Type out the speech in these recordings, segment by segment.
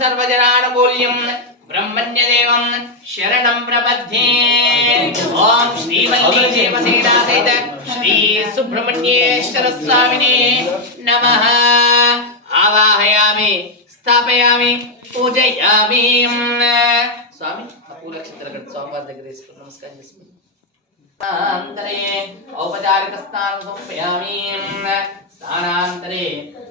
सर्वजनानुकूल्यं ब्रह्मण्यदेवं शरणं प्रपद्ये। ओम श्रीवल्ली देवसेना सहित श्री सुब्रह्मण्येश्वर स्वामिने नमः। आवाहयामि स्थापयामि पूजयामि। स्वामी पूलक्षेत्रगत सोमवार దగ్గర తీసుకుని నమస్కారం చేసుకుంటాం। स्थानांतरे औपचारिक स्थान समर्पयामि। स्थानांतरे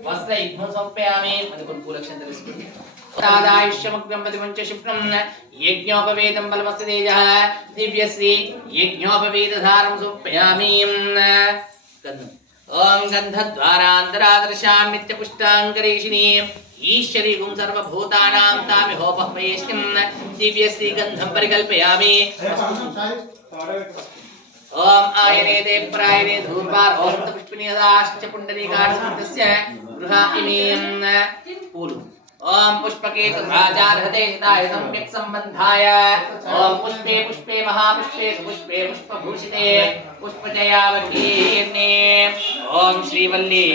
वस्त्र युग्म समर्पयामि। मधुकुल पूलक्षेत्र తీసుకుంటాం। तादायुष्यमग्रं प्रतिपञ्च शिप्नं यज्ञोपवेदं बलमस्ति तेजः दिव्यश्री यज्ञोपवेदधारं समर्पयामि। गन्धम् ओम गन्धद्वारान्तरादर्शां नित्यपुष्टाङ्गरीषिणीं ईश्वरी गुं सर्वभूतानां तामिहोपह्वयेष्टिं दिव्यश्री गन्धं परिकल्पयामि। ओम आयने ते प्रायने धूपारोहन्त पुष्पनिदाश्च पुण्डरीकार्षस्य गृहा इमीं पूर्व। ओम पुष्पकेतु राजार्हते हिताय सम्यक् सम्बन्धाय। ओम पुष्पे पुष्पे महापुष्पे पुष्पे पुष्पभूषिते पुष्पजयावतीर्णे। ओम श्रीवल्ली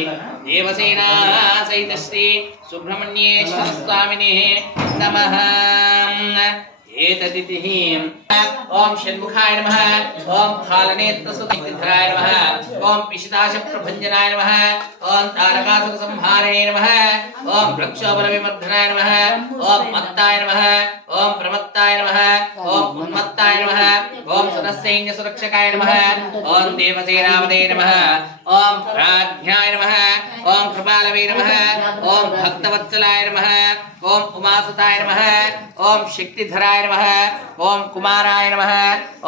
देवसेना सहित श्री सुब्रह्मण्येश्वर स्वामिने नमः। एतदितिः ओम षण्मुखाय नमः। ओम फालनेत्रसुतधराय नमः। ओम पिशिताशप्रभञ्जनाय नमः। ओम तारकासुरसंहारिणे नमः। ओम वृक्षोपरविमर्दनाय नमः। ओम मत्ताय नमः। ओम प्रमत्ताय नमः। ओम उन्मत्ताय नमः। ओम सुरसैन्य सुरक्षकाय नमः। ओम देवसेनापते नमः। ओम राज्ञाय नमः। ओम कृपालवे नमः। ओम भक्तवत्सलाय नमः। ओम उमासुताय नमः। ओम शक्तिधराय नमः। ओम कुमाराय नमः।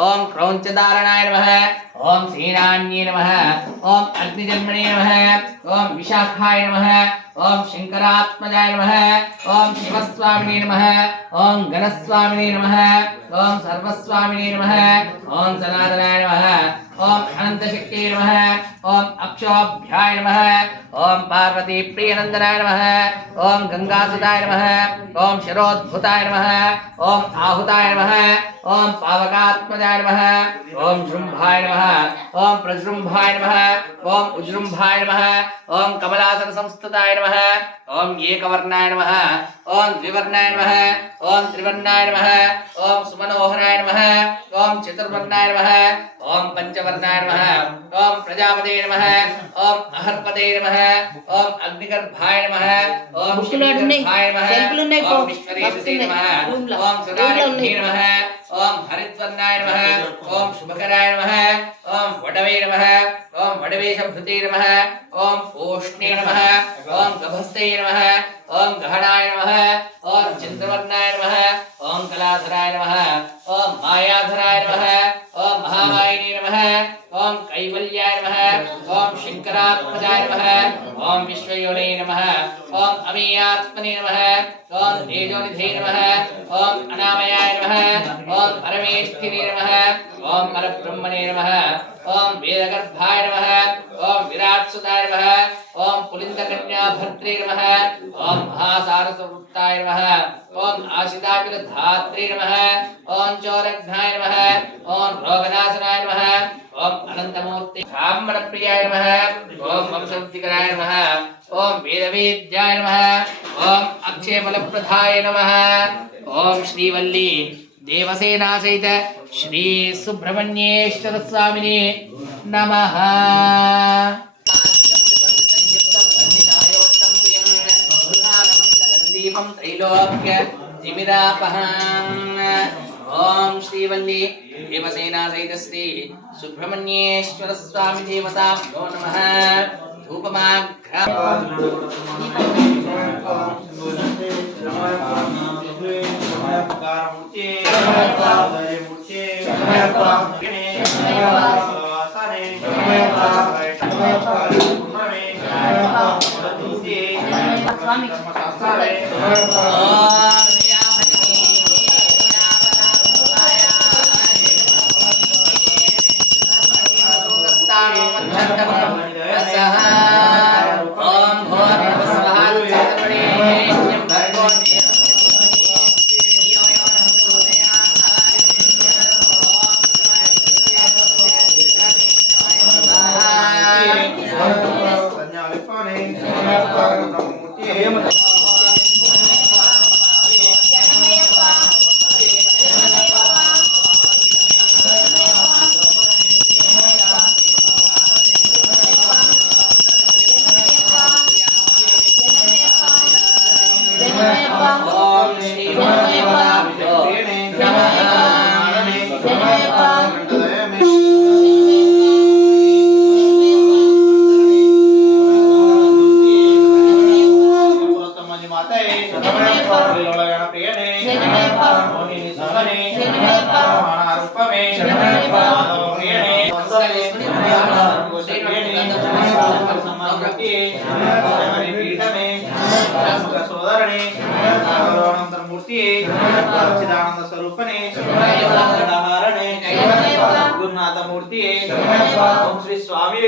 ओम क्रौञ्चधारणाय नमः। ओम सेनान्ये नमः। ओम अग्निजन्मणे नमः। ओम विशाखाय नमः। ओम शंकरात्मजाय नमः। ओम शिवस्वामिने नमः। ओम गणस्वामिने नमः। ओम सर्वस्वामिने नमः। ओम सनातनाय नमः। ओम अनंतशक्तिये नमः। ओम अक्षोभ्याय नमः। ओम पार्वती प्रियनंदनाय नमः। ओम गंगासुताय नमः। ओम शरोद्भुताय नमः। ओम आहुताय नमः। ओम पावकात्मजाय नमः। ओम जृंभाय नमः। ओम प्रजृंभाय नमः। ओम उजृंभाय नमः। ओम कमलासन संस्तुताय नमः। ओम एकवर्णाय नमः। ओम द्विवर्णाय नमः। ओम त्रिवर्णाय नमः। ओम सुमनोहराय नमः। ओम चतुर्वर्णाय नमः। ओम पंचवर्णाय नमः। ओम प्रजापते नमः। ओम अहर्पते नमः। ओम अग्निगर्भाय नमः। ओम शनिगर्भाय नमः। ओम विश्वरेशसे नमः। ओम सुरारिभ्ये नमः। ओम हरिद्वर्णाय नमः। ओम शुभकराय नमः। ओम वडवे नमः। ओम वडवेशभृते नमः। ओम ओष्णे नमः। ओम गभस्ते नमः। ओम गहनाय नमः। ओम चंद्रवर्णाय नमः। ओम कलाधराय नमः। ओम मायाधराय नमः। ओम महामायिने नमः। ओम कैवल्याय नमः। ओम शंकरात्मजाय नमः। ओम विश्वयोने नमः। ओम अमेयात्मने नमः। ओम तेजोनिधे नमः। ओम अनामयाय नमः। ओम परमेष्ठिने नमः। ओम परब्रह्मणे नमः। ओम वेदगर्भाय नमः। ओम विराट्सुताय नमः। ओम पुलिन्दकन्या भर्त्रे नमः। ओम महासारस्वृत्ताय नमः। ओम आशिताकुलधात्रे नमः। ओम चौरघ्नाय नमः। ओम रोगनाशनाय नमः। ओम अनंतमूर्ति ब्राह्मणप्रियाय नमः। ओम वंशवृद्धिकराय नमः। ओम वेदवेद्याय नमः। ओम अक्षयफलप्रदाय नमः। ओम श्रीवल्ली देवसेना सहित श्री सुब्रह्मण्येश्वर स्वामिने नमः। दीपं त्रैलोक्य ओम श्रीवल्ली देवसेना सहित श्री सुब्रह्मण्येश्वर स्वामी देवताभ्यो नमः। ఓం శ్రీ చిదానంద స్వరూపనే గురునాథ మూర్తి ఓం శ్రీ స్వామి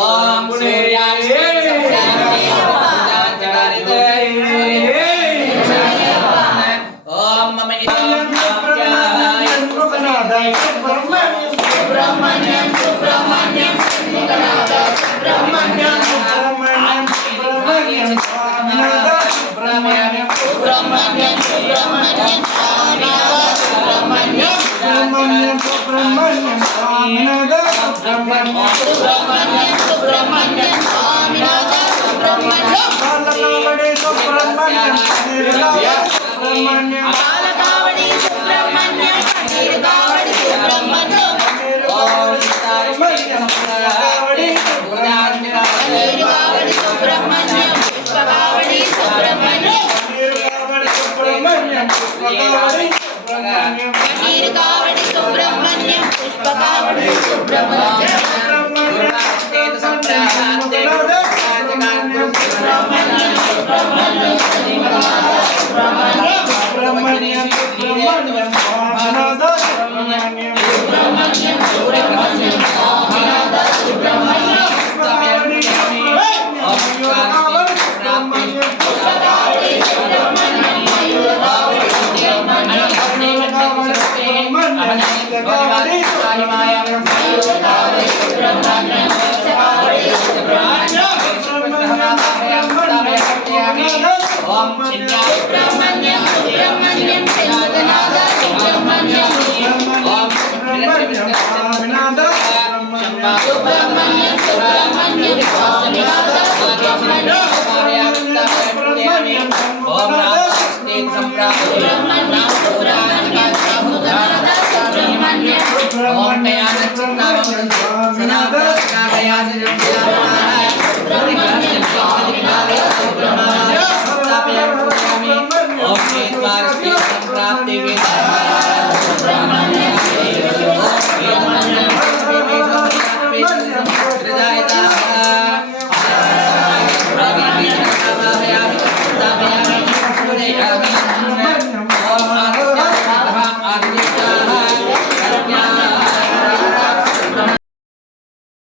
ఓం సూర్యాయ ఓం మమ సుబ్రహ్మణ్యం సుబ్రహ్మణ్యం సుబ్రహ్మణ్యం సుబ్రహ్మణ్యం సుబ్రహ్మణ్యం సుబ్రహ్మణ్యం సుబ్రహ్మణ్యం సుబ్రహ్మణ్యం సుబ్రహ్మణ్యం సుబ్రహ్మణ్యం సుబ్రహ్మణ్యం సుబ్రహ్మణ్యం సుబ్రహ్మణ్యం బాలకావడి సుబ్రహ్మణ్యం సుబ్రహ్మణ్యం బాలకావడి సుబ్రహ్మణ్యం సుబ్రహ్మణ్యం ఓం సుబ్రహ్మణ్యం సుబ్రహ్మణ్యం సుబ్రహ్మణ్యం పుష్పకావడి సుబ్రహ్మణ్యం సుబ్రహ్మణ్యం పుష్పకావడి సుబ్రహ్మణ్యం నీరుకావడి సుబ్రహ్మణ్యం పుష్పకావడి సుబ్రహ్మణ్యం ఓం సుబ్రహ్మణ్యం సుబ్రహ్మణ్యం శంఖనాద సుబ్రహ్మణ్యం ఓం సుబ్రహ్మణ్యం సుబ్రహ్మణ్యం సుబ్రహ్మణ్యం సుబ్రహ్మణ్యం